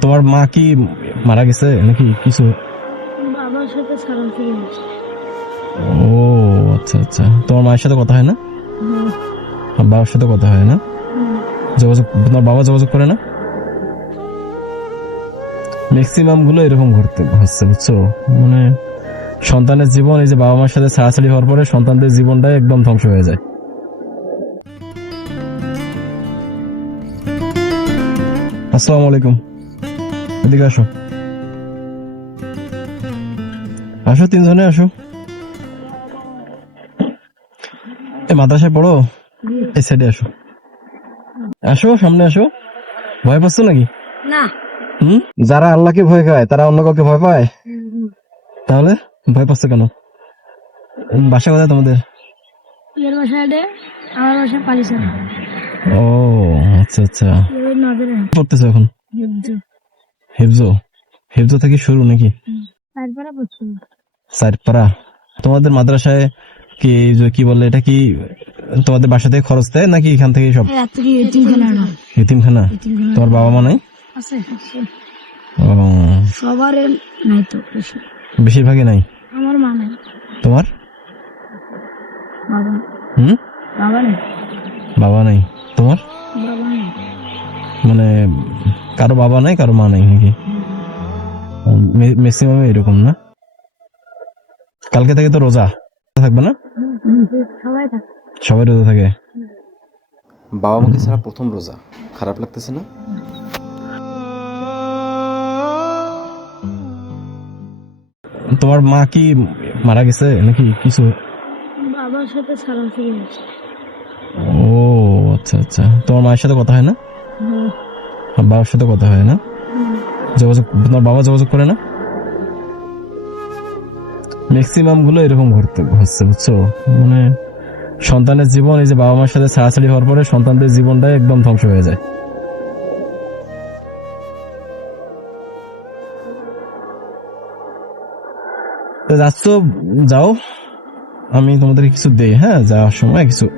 তোমার মা কি মারা গেছে নাকি কিছু? বাবার সাথে ও আচ্ছা আচ্ছা। তোমার মায়ের সাথে কথা হয় না? বাবার সাথে কথা হয় না? যোগাযোগ তোমার বাবা যোগাযোগ করে না? ম্যাক্সিমামগুলো এরকম ঘটতে হচ্ছে বুঝছ? মানে সন্তানের জীবন এই যে বাবা মার সাথে ছাড়াছাড়ি হওয়ার পরে সন্তানদের জীবনটাই একদম ধ্বংস হয়ে যায়। আসসালামু আলাইকুম। এদিকে আসো। আসো তিনজনে আসো। এই মাদ্রাসায় পড়ো এই সাইডে আসো। আসো সামনে আসো। ভয় পাচ্ছ নাকি? না। হুম? যারা আল্লাহকে ভয় খায় তারা অন্য কাউকে ভয় পায়? তাহলে ভয় পাচ্ছ কেন? বাসা কোথায় তোমাদের? এর বাসায় আমার বাসা পালিশানা। ও আচ্ছা আচ্ছা। পড়তেছো এখন? হেফজো হেফজো থেকে শুরু নাকি? সাইডপাড়া তোমাদের মাদ্রাসায় কি যে কি বলে এটা কি তোমাদের বাসা থেকে খরচ দেয় নাকি এখান থেকে সব? রাত এতিমখানা তোমার বাবা মা নাই? সবার নাই তো বেশিরভাগই নাই? আমার মা নাই। তোমার? বাবা। হুম? বাবা নাই। বাবা নাই। তোমার? বাবা নাই। মানে কারও বাবা নাই কারও মা নাই নাকি? ম্যাক্সিমাম এরকম না? কালকে থেকে তো রোজা। থাকবে না? সবাই রোজা থাকে। বাবা মাকে ছাড়া প্রথম রোজা। খারাপ লাগতেছে না? তোমার মা কি মারা গেছে নাকি কিছু? বাবার সাথে হয়েছে ও আচ্ছা আচ্ছা। তোমার মায়ের সাথে কথা হয় না? আর বাবার সাথে কথা হয় না? যোগাযোগ, তোমার বাবা যোগাযোগ করে না? ম্যাক্সিমামগুলো এরকম ঘটতে হচ্ছে বুঝছ? মানে সন্তানের জীবন, এই যে বাবা মার সাথে ছাড়াছাড়ি হওয়ার পরে সন্তানদের জীবনটাই একদম ধ্বংস হয়ে যায়। যাচ্ছ, যাও। আমি তোমাদের কিছু দেই হ্যাঁ? যাওয়ার সময় কিছু